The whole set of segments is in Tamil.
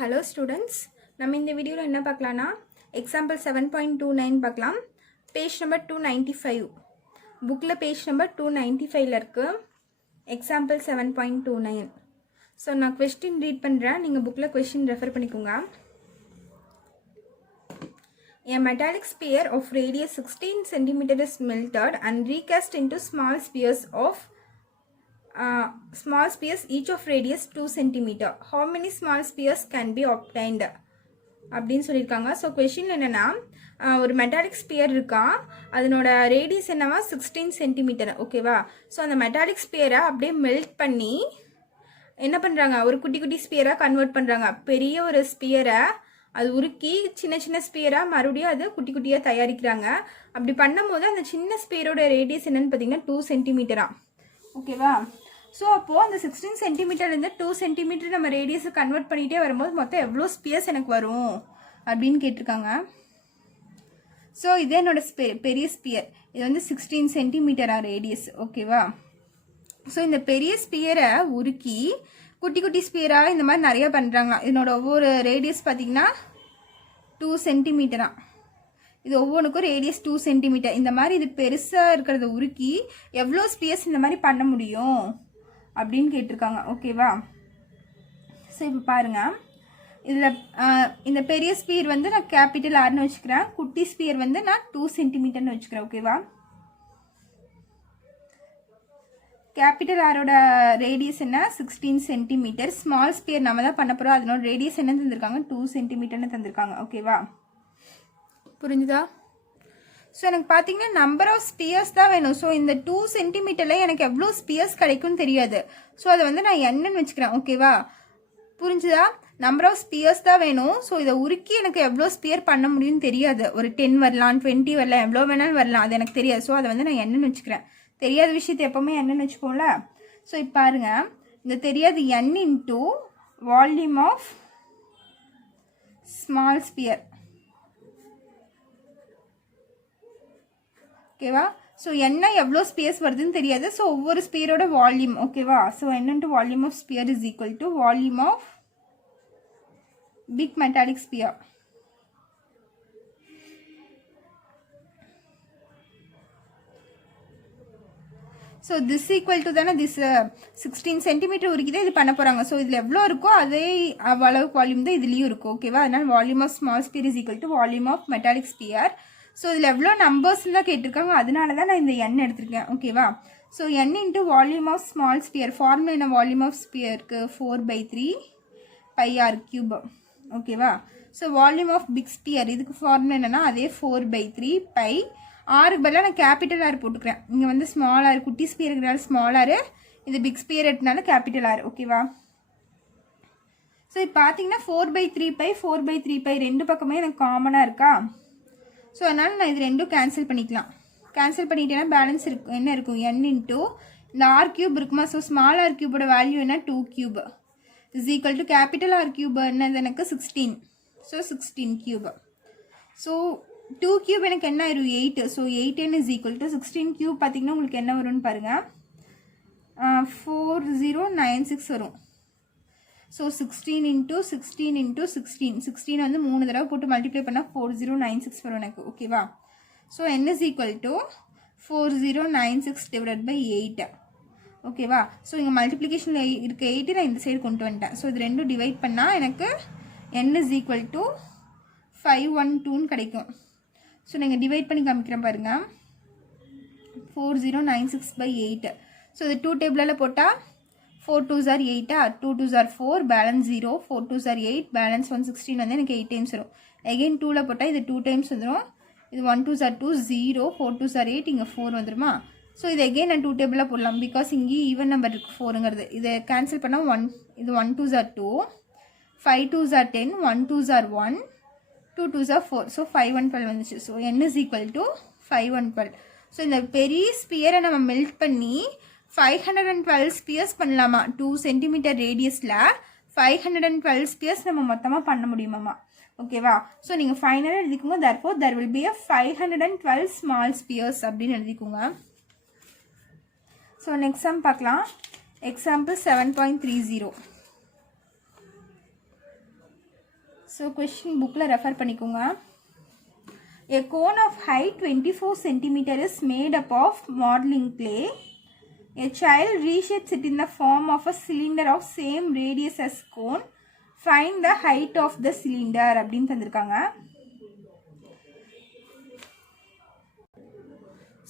Hello students, நம்ம இந்த வீடியோல என்ன பார்க்கலாம்னா example 7.29 பார்க்கலாம். Page number 295. bookல page number 295ல இருக்கு. example 7.29. So நான் question read பண்றேன். நீங்க bookல question refer பண்ணிக்கோங்க. A metallic sphere of radius 16 cm is melted and recast into small spheres each of radius 2 cm. How many small spheres can be obtained? அப்படின்னு சொல்லியிருக்காங்க. ஸோ கொஷின் என்னென்னா ஒரு மெட்டாலிக் ஸ்பியர் இருக்கா, அதனோட ரேடியஸ் என்னவா 16 சென்டிமீட்டர். ஓகேவா? ஸோ அந்த மெட்டாலிக் ஸ்பியரை அப்படியே மெல்ட் பண்ணி என்ன பண்ணுறாங்க, ஒரு குட்டி குட்டி ஸ்பியராக கன்வெர்ட் பண்ணுறாங்க. பெரிய ஒரு ஸ்பியரை அது உருக்கி சின்ன சின்ன ஸ்பியராக மறுபடியும் அது குட்டி குட்டியாக தயாரிக்கிறாங்க. அப்படி பண்ணும்போது அந்த சின்ன ஸ்பியரோட ரேடியஸ் என்னன்னு பார்த்தீங்கன்னா 2 சென்டிமீட்டரா. ஓகேவா? ஸோ அப்போது அந்த 16 சென்டிமீட்டர்லேருந்து 2 சென்டிமீட்டர் நம்ம ரேடியஸை கன்வெர்ட் பண்ணிகிட்டே வரும்போது மொத்தம் எவ்வளோ ஸ்பியர்ஸ் எனக்கு வரும் அப்படின்னு கேட்டிருக்காங்க. ஸோ இதே என்னோட பெரிய ஸ்பியர், இது வந்து 16 சென்டிமீட்டரா ரேடியஸ். ஓகேவா? ஸோ இந்த பெரிய ஸ்பியரை உருக்கி குட்டி குட்டி ஸ்பியராக இந்த மாதிரி நிறையா பண்ணுறாங்க. இதனோட ஒவ்வொரு ரேடியஸ் பார்த்திங்கன்னா 2 சென்டிமீட்டரா. இது ஒவ்வொன்றுக்கும் ரேடியஸ் 2 சென்டிமீட்டர். இந்த மாதிரி இது பெருசாக இருக்கிறத உருக்கி எவ்வளோ ஸ்பியர்ஸ் இந்த மாதிரி பண்ண முடியும் அப்படின்னு கேட்டிருக்காங்க. ஓகேவா? ஸோ இப்போ பாருங்கள், இதில் இந்த பெரிய ஸ்பியர் வந்து நான் கேபிட்டல் ஆர்னு வச்சுக்கிறேன், குட்டி ஸ்பியர் வந்து நான் 2 சென்டிமீட்டர்னு வச்சுக்கிறேன். ஓகேவா? கேபிட்டல் ஆரோட ரேடியஸ் என்ன 16 சென்டிமீட்டர். ஸ்மால் ஸ்பியர் நம்ம தான் பண்ண போகிறோம், அதனோட ரேடியஸ் என்ன தந்திருக்காங்க 2 சென்டிமீட்டர்னு தந்திருக்காங்க. ஓகேவா? புரிஞ்சுதா? ஸோ எனக்கு பார்த்தீங்கன்னா நம்பர் ஆஃப் ஸ்பியர்ஸ் தான் வேணும். ஸோ இந்த 2 சென்டிமீட்டரில் எனக்கு எவ்வளோ ஸ்பியர்ஸ் கிடைக்கும்னு தெரியாது. ஸோ அதை வந்து நான் என்னன்னு வச்சுக்கிறேன். ஓகேவா? புரிஞ்சுதா? நம்பர் ஆஃப் ஸ்பியர்ஸ் தான் வேணும். ஸோ இதை உருக்கி எனக்கு எவ்வளோ ஸ்பியர் பண்ண முடியும்னு தெரியாது. ஒரு 10 வரலாம், 20 வரலாம், எவ்வளோ வேணாலும் வரலாம், அது எனக்கு தெரியாது. ஸோ அதை வந்து நான் என்னன்னு வச்சுக்கிறேன். தெரியாத விஷயத்தை எப்போவுமே என்னன்னு வச்சுக்கோங்கள. ஸோ இப்போ பாருங்கள், இந்த தெரியாது n into volume of small sphere. ஓகேவா? ஸோ என்ன எவ்வளோ ஸ்பியர்ஸ் வருதுன்னு தெரியாது. ஸோ ஒவ்வொரு ஸ்பியரோட வால்யூம். ஓகேவா? So n into volume of sphere is equal to volume of big metallic sphere. So this equal to தானே திஸ் 16 சென்டிமீட்டர் உருக்கி தான் இது பண்ண போகிறாங்க. ஸோ இதில் எவ்வளோ இருக்கோ அதே அளவுக்கு வால்யூம் தான் இதுலேயும் இருக்கும். ஓகேவா? அதனால் volume of small sphere is equal to volume of metallic sphere. So இதில் எவ்வளோ நம்பர்ஸ்ன்னு தான் கேட்டிருக்காங்க, அதனால தான் நான் இந்த n எடுத்திருக்கேன். ஓகேவா? So n into volume of small sphere. Formula என்ன? வால்யூம் ஆஃப் ஸ்பியருக்கு 4/3 πr கியூப். ஓகேவா? So volume of big sphere, இதுக்கு ஃபார்முலா என்னென்னா அதே 4/3 π. ஆருக்கு பதிலாக நான் கேபிட்டல் ஆர் போட்டுக்கிறேன். இங்கே வந்து ஸ்மால் ஆர், குட்டி ஸ்பியர் இருக்கிறனால ஸ்மால் ஆர், இது பிக் ஸ்பியர் எடுத்தனால கேபிட்டல் ஆர். ஓகேவா? ஸோ இப்போ பார்த்தீங்கன்னா 4/3 π 4/3 π ரெண்டு பக்கமே எனக்கு காமனாக இருக்கா. ஸோ அதனால் நான் இது ரெண்டும் கேன்சல் பண்ணிக்கலாம். கேன்சல் பண்ணிட்டேன்னா பேலன்ஸ் இருக்கும், என்ன இருக்கும் n இன்ட்டு இந்த ஆர் கியூப் இருக்குமா. ஸோ ஸ்மால் ஆர் கியூபோட வேல்யூ என்ன 2 cube is equal to capital R cube என்னது எனக்கு 16. So 16 cube. ஸோ 2 கியூப் எனக்கு என்ன ஆயிரும் 8. So 8n is equal to 16 cube. பார்த்தீங்கன்னா உங்களுக்கு என்ன வரும்னு பாருங்கள், 4096 வரும். ஸோ 16 இன்ட்டு 16 இன்ட்டு 16 வந்து 3 தடவை போட்டு மல்டிப்ளை பண்ணால் 4096 வரும் எனக்கு. ஓகேவா? So n is equal to 4096 divided by 8. ஓகேவா? ஸோ இங்கே மல்டிப்ளிகேஷனில் இருக்க 8 நான் இந்த சைடு கொண்டு வந்துட்டேன். ஸோ இது ரெண்டும் டிவைட் பண்ணால் எனக்கு n இஸ் ஈக்குவல் டு 512ன்னு கிடைக்கும். ஸோ நீங்கள் டிவைட் பண்ணி காமிக்கிறேன் பாருங்கள், 4096/8. ஸோ இது 2 டேபிளில் போட்டால் 4 2s are 8, 2 2s are 4, balance 0, 4 2s are 8, balance 116 வந்து எனக்கு 8 டைம்ஸ் வரும். எகெயின் 2ல் போட்டால் இது 2 டைம்ஸ் வந்துடும். இது 1 2s are 2, 0, 4 2s are 8, இங்கே 4 வந்துடுமா. ஸோ இது எகெயின் நான் 2 டேபிளில் போடலாம், பிகாஸ் இங்கே ஈவன் நம்பர் இருக்குது 4ங்கிறது. இதை கேன்சல் பண்ணால் 1, இது 1 2s are 2, 5 2s are 10, 1 2s are 1, 2 2s are 4. So 512 வந்துச்சு. So n is equal to 512. So இந்த பெரிய ஸ்பியரை நம்ம மெல்ட் பண்ணி 512 ஸ்பியர்ஸ் பண்ணலாமா. 2 சென்டிமீட்டர் ரேடியஸில் 512 ஸ்பியர்ஸ் நம்ம மொத்தமாக பண்ண முடியுமாம்மா. ஓகேவா? ஸோ நீங்கள் ஃபைனலாக எழுதிக்கோங்க. therefore there will be a 512 small Spears அப்படின்னு எழுதிக்கோங்க. ஸோ நெக்ஸ்ட் சம் பார்க்கலாம். எக்ஸாம்பிள் 7.30. ஸோ கொஸ்டின் புக்கில் ரெஃபர் பண்ணிக்கோங்க. A cone of height 24 cm is made up of modeling clay. A child reshapes it in the form of a cylinder of same radius as cone. Find the height of the cylinder அப்படின்னு தந்திருக்காங்க.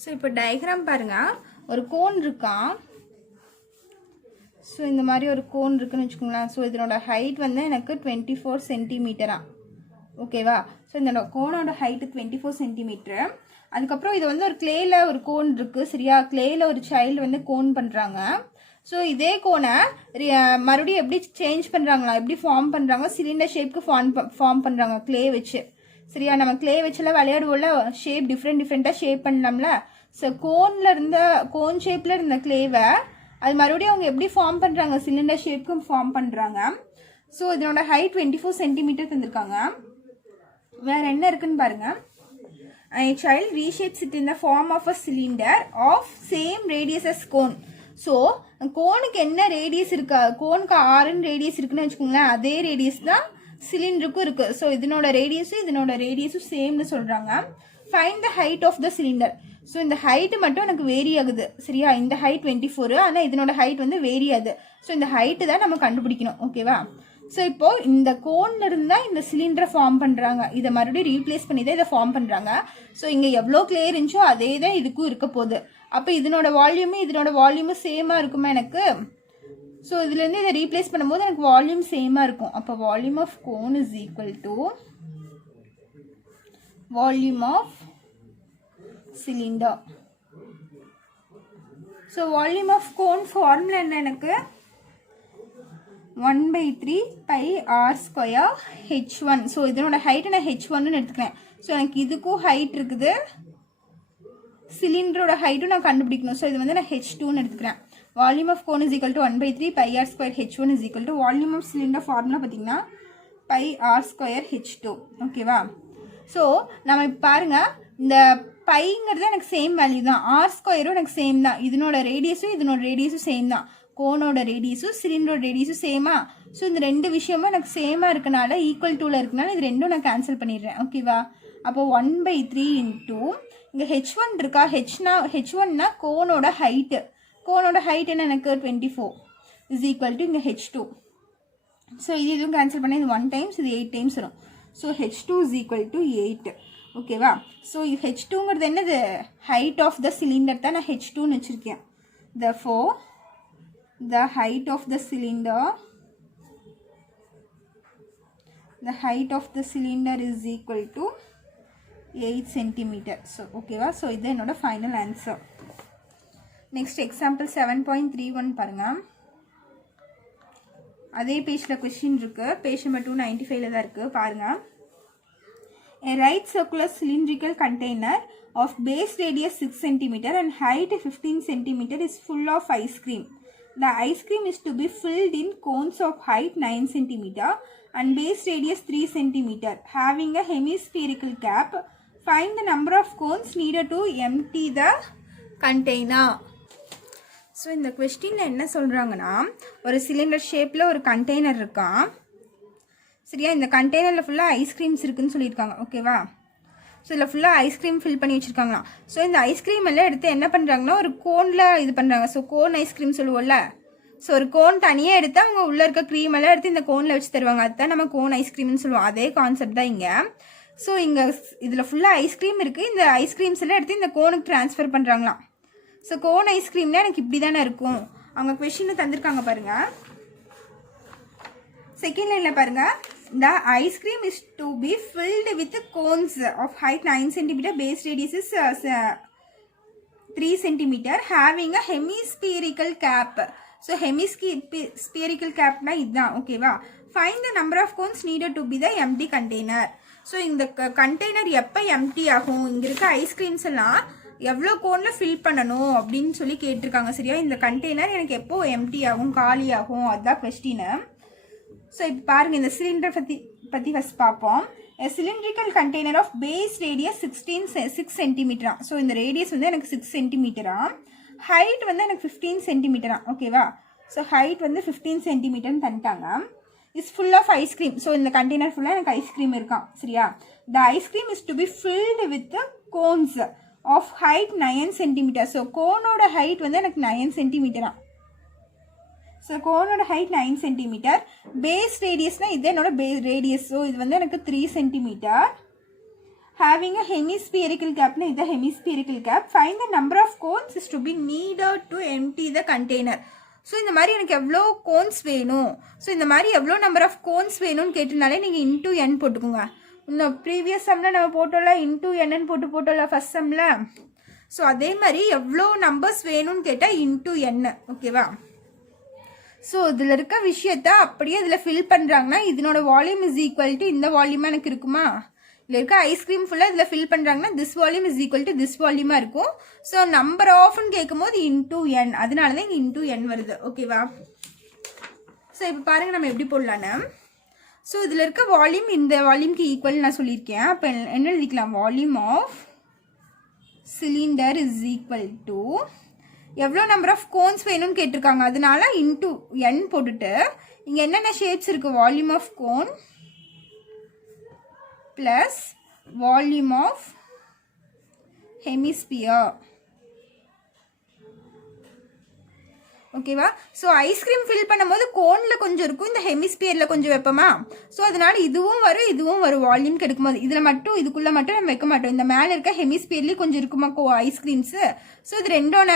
ஸோ இப்போ டயக்ராம் பாருங்கள். ஒரு கோன் இருக்கா. ஸோ இந்த மாதிரி ஒரு கோன் இருக்குன்னு வச்சுக்கோங்களேன். ஸோ இதனோட ஹைட் வந்து எனக்கு 24 சென்டிமீட்டரா. ஓகேவா. ஸோ இந்த கோனோட ஹைட்டு 24 சென்டிமீட்டரு. அதுக்கப்புறம் இது வந்து ஒரு கிளேயில் ஒரு கோன் இருக்குது. சரியா. கிளேயில் ஒரு சைல்டு வந்து கோன் பண்ணுறாங்க. ஸோ இதே கோனை மறுபடியும் எப்படி சேஞ்ச் பண்ணுறாங்களா, எப்படி ஃபார்ம் பண்ணுறாங்க, சிலிண்டர் ஷேப்புக்கு ஃபார்ம் பண்ணுறாங்க கிளே வச்சு. சரியா. நம்ம கிளே வச்சுலாம் விளையாடுவோம்ல, ஷேப் டிஃப்ரெண்ட்டாக ஷேப் பண்ணலாம்ல. ஸோ கோன் ஷேப்பில் இருந்த கிளேவை அது மறுபடியும் அவங்க எப்படி ஃபார்ம் பண்ணுறாங்க, சிலிண்டர் ஷேப்புக்கும் ஃபார்ம் பண்ணுறாங்க. ஸோ இதனோட ஹைட் 24 சென்டிமீட்டர் தந்திருக்காங்க. வேறு என்ன இருக்குன்னு பாருங்கள். A child reshapes it in the form of a cylinder of same radius as cone. So கோனுக்கு என்ன ரேடியஸ் இருக்கா, கோனுக்கு 6 ரேடியஸ் இருக்குன்னு வச்சுக்கோங்களேன். அதே ரேடியஸ் தான் சிலிண்டருக்கும் இருக்குது. ஸோ இதனோட ரேடியஸும் சேம்னு சொல்கிறாங்க. Find the height of the cylinder. So இந்த ஹைட்டு மட்டும் எனக்கு வேரி ஆகுது. சரியா. இந்த ஹைட் 24, ஆனால் இதனோட ஹைட் வந்து வேரி ஆகுது. ஸோ இந்த ஹைட்டு தான் நம்ம கண்டுபிடிக்கணும். ஓகேவா. ஸோ இப்போது இந்த கோனில் இருந்தால் இந்த சிலிண்டரை ஃபார்ம் பண்ணுறாங்க. இதை மறுபடியும் ரீப்ளேஸ் பண்ணி தான் இதை ஃபார்ம் பண்ணுறாங்க. ஸோ இங்கே எவ்வளோ கிளே இருந்துச்சோ அதே தான் இதுக்கும் இருக்க போகுது. அப்போ இதனோட வால்யூமும் சேமாக இருக்குமா எனக்கு. ஸோ இதுலேருந்து இதை ரீப்ளேஸ் பண்ணும்போது எனக்கு வால்யூம் சேமாக இருக்கும். அப்போ volume of cone is equal to volume of cylinder. So volume of cone formula என்ன எனக்கு 1/3 pi r square h1. So இதனோட ஹைட்டு நான் h1ன்னு எடுத்துக்கிறேன். ஸோ எனக்கு இதுக்கும் ஹைட் இருக்குது, சிலிண்டரோட ஹைட்டும் நான் கண்டுபிடிக்கணும். ஸோ இது வந்து நான் h2ன்னு எடுத்துக்கிறேன். Volume of cone is equal to 1/3 pi r square h1 is equal to volume of cylinder formula பார்த்தீங்கன்னா pi r square h2. ஓகேவா. ஸோ நம்ம இப்போ பாருங்கள், இந்த பைங்கிறது எனக்கு சேம் வேல்யூ தான், ஆர் ஸ்கொயரும் எனக்கு சேம் தான். இதனோட ரேடியஸும் சேம் தான். கோனோட ரேடியஸும் சிலிண்டரோட ரேடியஸும் சேமா. ஸோ இந்த ரெண்டு விஷயமும் எனக்கு சேமாக இருக்கனால, ஈக்குவல் டூவில் இருக்கனால இது ரெண்டும் நான் கேன்சல் பண்ணிடுறேன். ஓகேவா. அப்போ 1/3 இன்ட்டு இங்கே h1 இருக்கா. h1னா கோனோட ஹைட்டு. என்ன எனக்கு 24 இஸ் ஈக்குவல் டு இங்கே h2. ஸோ இதுவும் கேன்சல் பண்ணால் இது 1 டைம்ஸ், இது 8 டைம்ஸ் வரும். So h2 is equal to 8. ஓகேவா. ஸோ h2ங்கிறது என்னது, ஹைட் ஆஃப் த சிலிண்டர் தான் நான் h2ன்னு வச்சுருக்கேன். therefore the height of the cylinder is equal to 8 cm. so ஓகேவா. ஸோ இது என்னோட ஃபைனல் ஆன்சர். நெக்ஸ்ட் எக்ஸாம்பிள் 7.31 பாருங்க. அதே பேஜில் கொஸ்டின் இருக்கு. பேஜ் நம்பர் 295 தான் இருக்கு. பாருங்க. A right circular cylindrical container of base radius 6 cm and height 15 cm is full of ice cream. The ice cream is to be filled in cones of height 9 cm and base radius 3 cm having a hemispherical cap. Find the number of cones needed to empty the container. So இந்த கொஸ்டினில் என்ன சொல்கிறாங்கன்னா, ஒரு சிலிண்டர் ஷேப்பில் ஒரு கண்டெய்னர் இருக்கான். சரியா. இந்த கண்டெய்னரில் ஃபுல்லாக ஐஸ்கிரீம்ஸ் இருக்குதுன்னு சொல்லியிருக்காங்க. ஓகேவா. ஸோ இதில் ஃபுல்லாக ஐஸ்கிரீம் ஃபில் பண்ணி வச்சுருக்காங்களாம். ஸோ இந்த ஐஸ்கிரீம் எல்லாம் எடுத்து என்ன பண்ணுறாங்கன்னா ஒரு கோனில் இது பண்ணுறாங்க. ஸோ கோன் ஐஸ்கிரீம் சொல்லுவோம்ல. ஸோ ஒரு கோன் தனியாக எடுத்து அவங்க உள்ளே இருக்க க்ரீம் எல்லாம் எடுத்து இந்த கோனில் வச்சு தருவாங்க. அதுதான் நம்ம கோன் ஐஸ்கிரீம்னு சொல்லுவோம். அதே கான்செப்ட் தான் இங்கே. ஸோ இங்கே இதில் ஃபுல்லாக ஐஸ்கிரீம் இருக்குது. இந்த ஐஸ்கிரீம்ஸ் எல்லாம் எடுத்து இந்த கோனுக்கு ட்ரான்ஸ்ஃபர் பண்ணுறாங்களாம். ஸோ கோன் ஐஸ்கிரீம்னா எனக்கு இப்படி தானே இருக்கும். அவங்க கொஷின் தந்திருக்காங்க பாருங்கள். செகண்ட் லைனில் பாருங்கள். The ice cream is to be filled with cones of height 9 cm, base radius is 3 cm, having a hemispherical cap. So hemispherical cap na idhan. Okay va. Find the number of cones needed to be the empty container. So இந்த container எப்போ empty ஆகும், இங்கே இருக்க ஐஸ்கிரீம்ஸ் எல்லாம் எவ்வளோ கோனில் ஃபில் பண்ணணும் அப்படின்னு சொல்லி கேட்டிருக்காங்க. சரியா. இந்த கண்டெய்னர் எனக்கு எப்போ எம்டி ஆகும், காலி ஆகும், அதுதான் கொஸ்டின். ஸோ இப்போ பாருங்கள், இந்த சிலிண்டர் பற்றி ஃபஸ்ட் பார்ப்போம். Cylindrical container of base radius 6 சென்டிமீட்டரா. ஸோ இந்த ரேடியஸ் வந்து எனக்கு 6 சென்டிமீட்டரா. ஹைட் வந்து எனக்கு 15 சென்டிமீட்டரா. ஓகேவா. ஸோ ஹைட் வந்து 15 சென்டிமீட்டர்னு தந்துட்டாங்க. Is full of ice cream. So இந்த கண்டெய்னர் ஃபுல்லாக எனக்கு ஐஸ்கிரீம் இருக்கான் சரியா. The ice cream is to be filled with cones of height 9 centimetre. So கோனோட ஹைட் வந்து எனக்கு 9 சென்டிமீட்டரா. ஸோ கோனோட ஹைட் 9 சென்டிமீட்டர். பேஸ் ரேடியஸ்னால் இது என்னோட பேஸ் ரேடியஸ். ஸோ இது வந்து எனக்கு 3 centimetre. Having a hemispherical cap, na இது hemispherical cap. Find the number of cones is to be needed to empty the container. So இந்த மாதிரி எனக்கு எவ்வளோ கோன்ஸ் வேணும், ஸோ இந்த மாதிரி எவ்வளோ நம்பர் ஆஃப் கோன்ஸ் வேணும்னு கேட்டனாலே நீங்கள் இன்டூ என் போட்டுக்கோங்க. இன்னும் ப்ரீவியஸ் சம்மில் நம்ம போட்டோம்ல இன்டூ என்னன்னு போட்டோம்ல ஃபஸ்ட் சம்மில். ஸோ அதே மாதிரி எவ்வளோ நம்பர்ஸ் வேணும்னு கேட்டால் இன்டூ என். ஓகேவா. ஸோ இதில் இருக்க விஷயத்த அப்படியே இதில் ஃபில் பண்ணுறாங்கன்னா இதனோட வால்யூம் இஸ் ஈக்குவல் டு இந்த வால்யூமாக எனக்கு இருக்குமா. இதில் இருக்க ஐஸ்கிரீம் ஃபுல்லாக இதில் ஃபில் பண்ணுறாங்கன்னா this volume is equal to this வால்யூமாக இருக்கும். ஸோ நம்பர் ஆஃப்னு கேட்கும் போது இன்டூ என், அதனால தான் இங்கே இன்டூ என் வருது. ஓகேவா. ஸோ இப்போ பாருங்கள் நம்ம எப்படி போடலான்னு. ஸோ இதில் இருக்க வால்யூம் இந்த வால்யூம்க்கு ஈக்குவல் நான் சொல்லியிருக்கேன். அப்போ என்ன எழுதிக்கலாம், volume of cylinder is equal to எவ்வளோ நம்பர் ஆஃப் கோன்ஸ் வேணும்னு கேட்டிருக்காங்க, அதனால இன்டூ என் போட்டுட்டு இங்கே என்னென்ன ஷேப்ஸ் இருக்குது, volume of cone plus volume of hemisphere. ஓகேவா. ஸோ ஐஸ்கிரீம் ஃபில் பண்ணும்போது கோனில் கொஞ்சம் இருக்கும், இந்த ஹெமிஸ்பியரில் கொஞ்சம் வைப்போமா. ஸோ அதனால் இதுவும் வரும் வால்யூம் எடுக்கும்போது. இதில் மட்டும் இதுக்குள்ளே மட்டும் நம்ம வைக்க மாட்டோம். இந்த மேலே இருக்க ஹெமிஸ்பியர்லேயும் கொஞ்சம் இருக்குமா ஐஸ்கிரீம்ஸு. ஸோ இது ரெண்டோட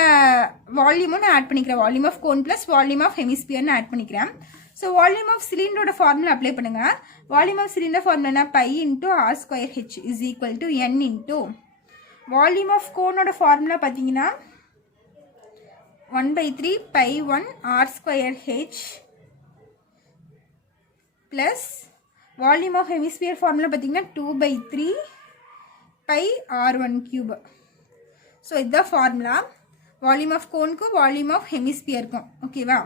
வால்யூமும் நான் ஆட் பண்ணிக்கிறேன். Volume of cone plus volume of ஹெமிஸ்பியர்னு ஆட் பண்ணிக்கிறேன். ஸோ வால்யூம் ஆஃப் சிலிண்டரோட ஃபார்முலா அப்ளை பண்ணுங்கள். Volume of cylinder formula pi into R square h is equal to n into volume of கோனோட ஃபார்முலா பார்த்தீங்கன்னா 1/3 pi 1 r square h plus volume of hemisphere formula பார்த்தீங்கன்னா 2/3 பை R1 கியூப். ஸோ இதுதான் ஃபார்முலா வால்யூம் ஆஃப் கோனுக்கும் வால்யூம் ஆஃப் ஹெமிஸ்பியருக்கும். ஓகேவா.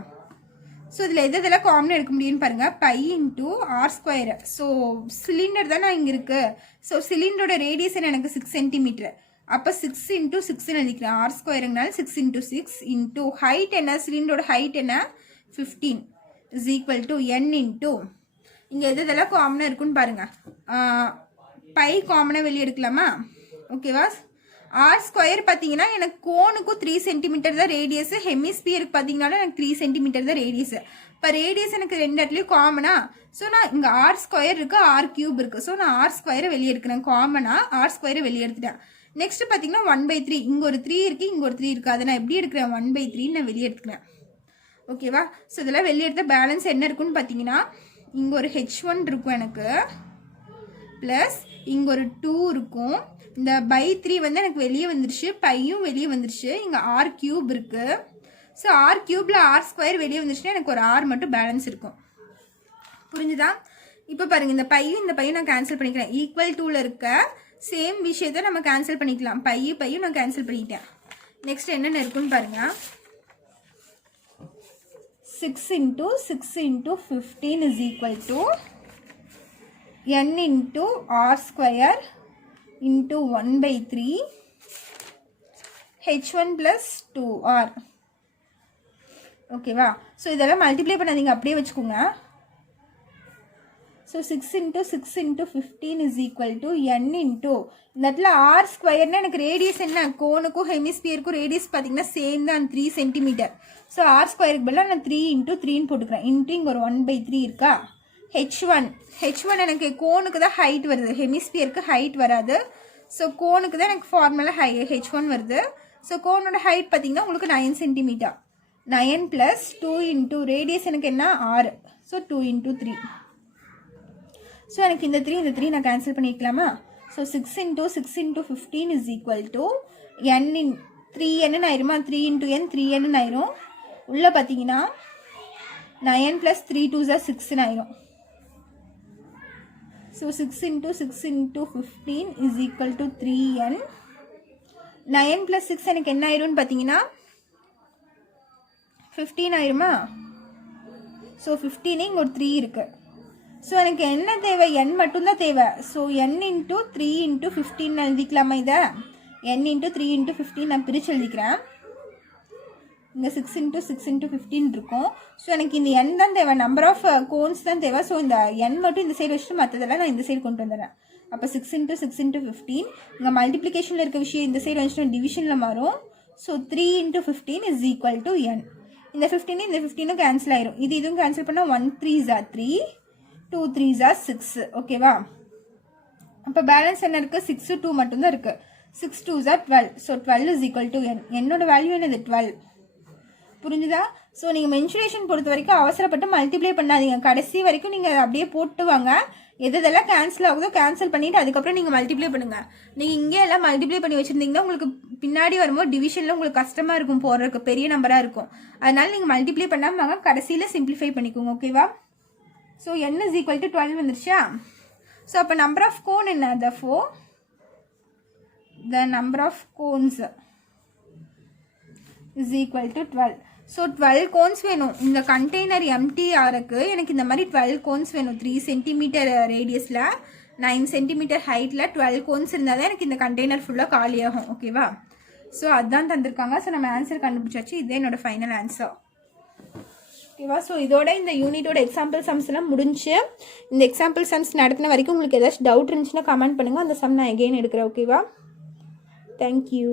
ஸோ இதில் எதெல்லாம் காமன் எடுக்க முடியும்னு பாருங்கள், pi into R square. So cylinder தானே இங்கே இருக்குது. ஸோ சிலிண்டரோட ரேடியஸ் எனக்கு 6 சென்டிமீட்டர். அப்போ 6 இன்டூ 6ன்னு எழுதிக்கிறேன். ஆர் ஸ்கொயருங்கனால 6 இன்டூ 6 இன்டூ ஹைட் என்ன, சிலிண்டரோட ஹைட் என்ன 15 is equal to n into இங்கே எதெல்லாம் காமனாக இருக்குன்னு பாருங்கள். பை காமனாக வெளியே எடுக்கலாமா. ஓகேவா. ஆர் ஸ்கொயர் பார்த்தீங்கன்னா எனக்கு கோனுக்கும் 3 சென்டிமீட்டர் தான் ரேடியஸ், ஹெமிஸ்பியருக்கு பார்த்தீங்கன்னா எனக்கு 3 சென்டிமீட்டர் தான் ரேடியஸ். இப்போ ரேடியஸ் எனக்கு ரெண்டு இடத்துலையும் காமனா. ஸோ நான் இங்கே ஆர் ஸ்கொயர் இருக்குது, ஆர் கியூப் இருக்குது. ஸோ நான் ஆர் ஸ்கொயரை வெளியே எடுக்கிறேன். காமனாக ஆர் ஸ்கொயரை வெளியே எடுத்துட்டேன். நெக்ஸ்ட் பார்த்தீங்கன்னா 1/3 இங்கே ஒரு 3 இருக்குது, இங்கே ஒரு 3 இருக்குது. அதை நான் எப்படி எடுக்கிறேன், 1/3 நான் வெளியே எடுத்துக்கிறேன். ஓகேவா. ஸோ இதெல்லாம் வெளியே எடுத்த பேலன்ஸ் என்ன இருக்குன்னு பார்த்தீங்கன்னா இங்கே ஒரு H1 இருக்கும் எனக்கு, ப்ளஸ் இங்கே ஒரு 2 இருக்கும். இந்த பை 3 வந்து எனக்கு வெளியே வந்துருச்சு, பையும் வெளியே வந்துருச்சு. இங்கே ஆர் கியூப் இருக்குது. ஸோ ஆர் கியூப்பில் ஆர் ஸ்கொயர் வெளியே வந்துருச்சுன்னா எனக்கு ஒரு ஆர் மட்டும் பேலன்ஸ் இருக்கும். புரிஞ்சுதா. இப்போ பாருங்கள், இந்த பையும் இந்த பையும் நான் கேன்சல் பண்ணிக்கிறேன். ஈக்குவல் டூவில் இருக்க சேம் விஷயத்தை நம்ம கேன்சல் பண்ணிக்கலாம். பையும் நான் கேன்சல் பண்ணிட்டேன். நெக்ஸ்ட் என்னென்ன இருக்குன்னு பாருங்கள். 6 into 6 into 15 is equal to n into R square into 1/3 H1 plus 2R. ஓகேவா. ஸோ இதெல்லாம் மல்டிப்ளை பண்ணாதீங்க, அப்படியே வச்சுக்கோங்க. So 6 into 6 into 15 is equal to n into இந்த இடத்துல ஆர் ஸ்கொயர்னா எனக்கு ரேடியஸ் என்ன, கோனுக்கும் ஹெமிஸ்பியருக்கும் ரேடியஸ் பார்த்தீங்கன்னா சேம் தான் 3 சென்டிமீட்டர். ஸோ ஆர் ஸ்கொயருக்கு பதிலாக நான் 3 இன்டூ 3ன்னு போட்டுக்கிறேன். இன்டூ இங்கே ஒரு 1/3 இருக்கா. H1 எனக்கு கோனுக்கு தான் ஹைட் வருது, ஹெமிஸ்பியருக்கு ஹைட் வராது. ஸோ கோனுக்கு தான் எனக்கு ஃபார்முலா H1 வருது. ஸோ கோனோட ஹைட் பார்த்தீங்கன்னா உங்களுக்கு 9 சென்டிமீட்டர். 9 ப்ளஸ் 2 இன்டூ ரேடியஸ் எனக்கு என்ன 6. So 2 into 3. ஸோ எனக்கு இந்த 3 நான் கேன்சல் பண்ணிக்கலாமா. So 6 into 6 into 15 is equal to n in 3n ஆயிருமா. 3 இன்டூ n 3n ஆயிரும். உள்ளே பார்த்தீங்கன்னா 9 ப்ளஸ் 3 2s 6 ஆயிரும். So 6 into 6 into 15 is equal to 3n. 9 plus 6 எனக்கு என்ன ஆயிரும்னு பார்த்தீங்கன்னா 15 ஆயிருமா. ஸோ 15 இங்கே ஒரு 3 இருக்கு. ஸோ எனக்கு என்ன தேவை, n மட்டும்தான் தேவை. ஸோ n இன்ட்டு 3 இன்ட்டு 15 நான் எழுதிக்கலாமா. இதை n இன்ட்டு 3 இன்ட்டு 15 நான் பிரித்து எழுதிக்கிறேன். இங்கே 6 × 6 × 15 இருக்கும். ஸோ எனக்கு இந்த n தான் தேவை, நம்பர் ஆஃப் கோன்ஸ் தான் தேவை. ஸோ இந்த n மட்டும் இந்த சைடு வச்சுட்டு மற்றதெல்லாம் நான் இந்த சைடு கொண்டு வந்துடுறேன். அப்போ 6 × 6 × 15 இங்கே மல்டிப்ளிகேஷனில் இருக்க விஷயம் இந்த சைடு வந்துச்சுன்னா டிவிஷனில் மாறும். So 3 × 15 is equal to n. இந்த 15 இந்த 15 கேன்சல் ஆயிரும். இதுவும் கேன்சல் பண்ணால் 1 3s are 3, 2 3s are 6. ஓகேவா? அப்போ பேலன்ஸ் என்ன இருக்குது? 6 2 மட்டும்தான் இருக்குது. 6 2s are 12. So 12 is equal to n. என்னோட வேல்யூ என்னது? 12. புரிஞ்சுதா? ஸோ நீங்கள் மென்சுரேஷன் பொறுத்த வரைக்கும் அவசரப்பட்டு மல்டிப்ளை பண்ணாதீங்க. கடைசி வரைக்கும் நீங்கள் அப்படியே போட்டு வாங்க. எதெல்லாம் கேன்சல் ஆகுதோ கேன்சல் பண்ணிவிட்டு அதுக்கப்புறம் நீங்கள் மல்டிப்ளை பண்ணுங்கள். நீங்கள் இங்கே எல்லாம் மல்டிப்ளை பண்ணி வச்சுருந்தீங்கன்னா உங்களுக்கு பின்னாடி வரும்போது டிவிஷனில் உங்களுக்கு கஷ்டமாக இருக்கும், போடுறதுக்கு பெரிய நம்பராக இருக்கும். அதனால் நீங்கள் மல்டிப்ளை பண்ணாமல் வாங்க, கடைசியில் சிம்பிளிஃபை பண்ணிக்கோங்க. ஓகேவா? So n is equal to 12 வந்துருச்சா? ஸோ அப்போ நம்பர் ஆஃப் கோன் என்ன? the number of cones is equal to 12. So 12 cones வேணும். இந்த கண்டெய்னர் எம்டி ஆருக்கு எனக்கு இந்த மாதிரி 12 கோன்ஸ் வேணும். 3 சென்டிமீட்டர் ரேடியஸில் 9 சென்டிமீட்டர் ஹைட்டில் 12 கோன்ஸ் இருந்தால் தான் எனக்கு இந்த கண்டெய்னர் ஃபுல்லாக காலியாகும். ஓகேவா? ஸோ அதுதான் தந்திருக்காங்க. ஸோ நம்ம ஆன்சர் கண்டுபிடிச்சாச்சு. இதே என்னோட ஃபைனல் ஆன்சர். ஓகேவா? ஸோ இதோட இந்த யூனிட்டோட எக்ஸாம்பிள் சம்ஸ் எல்லாம் முடிஞ்சு. இந்த எக்ஸாம்பிள் சம்ஸ் நடத்தின வரைக்கும் உங்களுக்கு ஏதாச்சும் டவுட் இருந்துச்சுன்னா கமெண்ட் பண்ணுங்கள். அந்த சம் நான் எகெயின் எடுக்கிறேன். ஓகேவா? தேங்க்யூ.